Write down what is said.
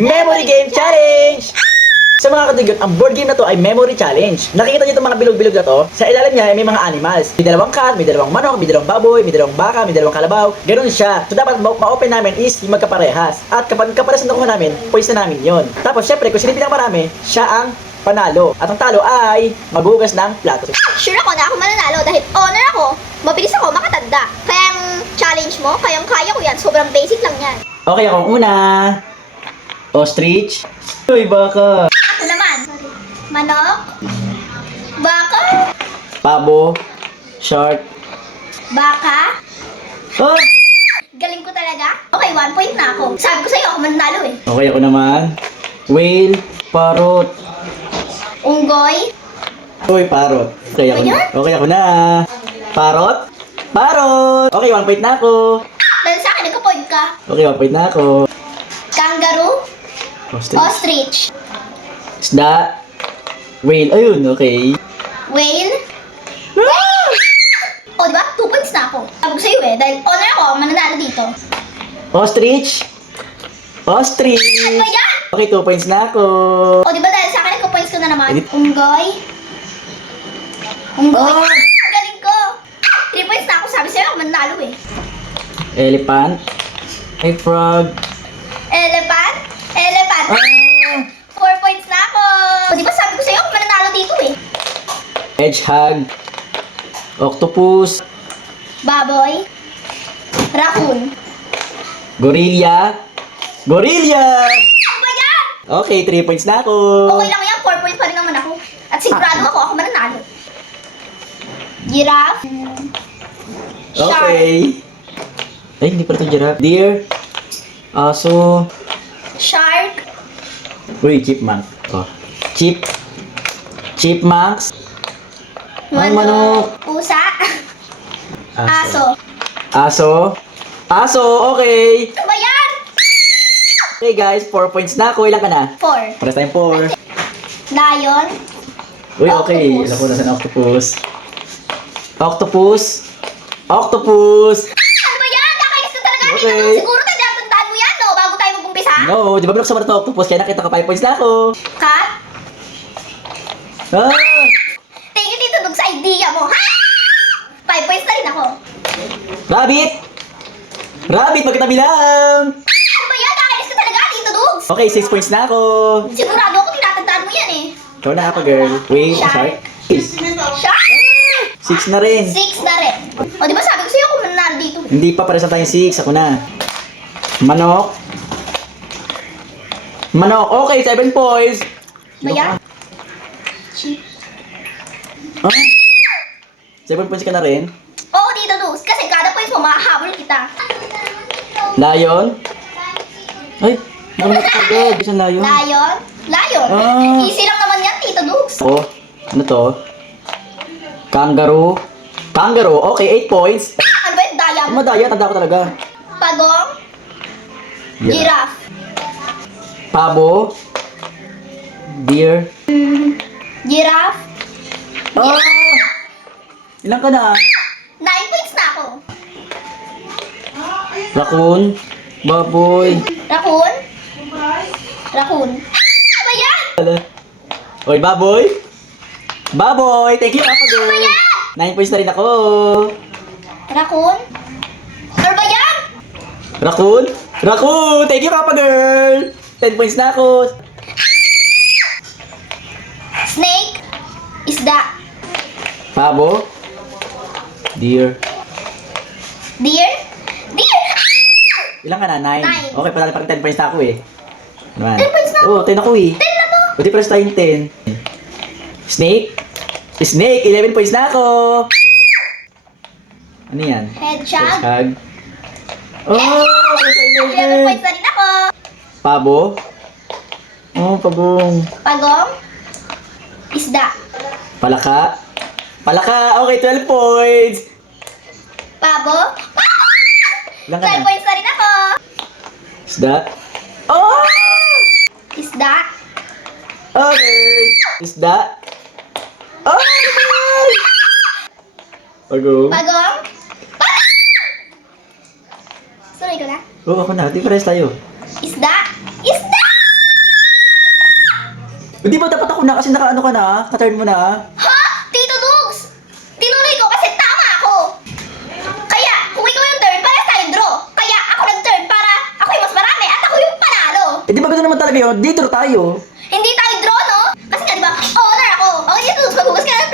Memory Game Challenge! Sa mga katigot, ang board game na to ay Memory Challenge. Nakikita niyo itong mga bilog-bilog na to? Sa ilalim niya ay may mga animals. May dalawang cat, may dalawang manok, may dalawang baboy, may dalawang baka, may dalawang kalabaw. Ganun siya. So dapat ma-open namin is yung magkaparehas. At kapag kaparehas na nakuha namin, points na namin yon. Tapos syempre, kung sino pinakamarami, siya ang panalo. At ang talo ay maghugas ng plato. Sure ako na ako mananalo dahil honor ako. Mabilis ako makatanda. Kaya ang challenge mo, kayang kaya ko yan. Sobrang basic lang yan. Okay, akong una. Ostrich. Uy, baka. Ako naman. Manok. Baka. Pabo. Shark. Baka. Oh! Galing ko talaga. Okay, 1 point na ako. Sabi ko sa'yo, ako mananalo eh. Okay, ako naman. Whale. Parrot. Unggoy. Uy, parrot. Okay, ako Ano na. yan? Okay, ako na. Parrot. Parrot. Okay, 1 point na ako. Dahil sa akin, nagka-point ka. Okay, 1 point na ako. Kangaroo. Ostrich. Ostrich. Isda. Whale. Ayun, okay. Whale. O, diba? 2 points na ako. Sabi ko sa'yo eh, dahil honor ako, mananalo dito. Ostrich. Ostrich. Ano ba yan? Okay, 2 points na ako. O, diba dahil sa akin, nagka-points ko na naman. Edit. Unggoy. Unggoy. Oh! Ang galing ko. 3 points na ako. Sabi sa'yo, ako mananalo eh. Elephant. Ay, frog. Elephant. Elephant. Ah! 4 points na ako. O, diba sabi ko sa'yo, ako mananalo dito eh. Hedgehog. Octopus. Baboy. Raccoon. Gorilla. Gorilla! Ano ba yan? Okay, 3 points na ako. Okay lang yan. 4 points pa rin naman ako. At sigurado ako mananalo. Giraffe. Shark. Okay. Ay, hindi pala ito giraffe. Deer. Aso. Shark. Uy, chipmunk. Oh. Chipmunks. Ay, manok. Pusa. Aso. Aso. Aso, okay. Ano ba yan? Okay guys, 4 points na ako. Ilan ka na? 4. Pares tayong 4. Lion. Uy, okay. Octopus. Alam ko nasan octopus. Octopus. Octopus. Ano ba yan? Kakainis ka talaga. Okay. Dito, siguro tandaan mo yan, no? Bago tayo mag-umpisa. No, di ba binuksan mo na ito octopus? Kaya nakita ko 5 points na ako. Cat. Ah! Thank you, Tito Dug, sa idea mo. Ha? 5 points na rin ako. Rabbit! Rabbit, magkatabi lang! Ano ba yan? Kakainis ka talaga, Tito Dug. Okay, 6 points na ako. Sigurado ako tinatandaan mo yan eh. Ikaw na ako, girl. Wait, Shark. shark. Shark. 6 na rin. 6 na rin. O, di ba sabi ko sa'yo kung mananalo dito? Hindi pa, pares na tayong 6. Ako na. Manok. Manok. Okay, 7 points. Ba yan? Huh? 7 points ka na rin. Oo, Tito Dug. Kasi kada points mo, mahahabol kita. Lion. Ay, nakamit ka agad. Isang lion. Lion. Lion. Ah. Easy lang naman yan, Tito Dug. Oh, ano to? Kangaroo. Kangaroo. Okay, 8 points. Ano ba yung daya Ay, mo? madaya. Tanda ko talaga. Pagong. Yeah. Giraffe. Pabo. Deer. Giraffe. Ah! Ilan ka na? 9 points na ako. Raccoon. Baboy. Raccoon. Raccoon. Ano ba yan? Oy, baboy. Baboy. Thank you, Papa Girl. 9 points na rin ako. Raccoon. Ano ba yan? Raccoon. Raccoon. Thank you, Papa Girl. 10 points na ako. Snake. Isda. Pabo. Deer. Deer. Deer. Ilan ka na? 9. Nine. Okay, patalo pa rin 10 points na ako eh. Naman. 10 points na ako. Oo, 10 ako eh. 10 na to. Buti pares tayong 10. Snake. Snake. 11 points na ako. Ano yan? Hedgehog. Hedgehog. Oh! 11 points na rin ako. Pabo. Oh, pabong. Pagong. Isda. Palaka. Palaka. Okay, 12 points. Pabo. Ilan ka 12 na? points na rin ako. Isda. Oh! Isda. Okay. Isda. Oh! Pagong. Pagong. Sorry ko na. Oo, ako na. Di pares tayo. Isda. Isda! Hindi ba dapat ako na kasi nakaano ka na? Ka-turn mo na. Ha? Tito Dugs! Tinuloy ko kasi tama ako! Kaya, kung ikaw yung turn, para tayong draw. Kaya ako nag-turn para ako yung mas marami at ako yung panalo. Eh di ba gano'n naman talaga yun? Dito tayo. Hindi tayo draw, no? Kasi nga, di ba, honor ako. Okay, Tito Dugs, maghugas ka ng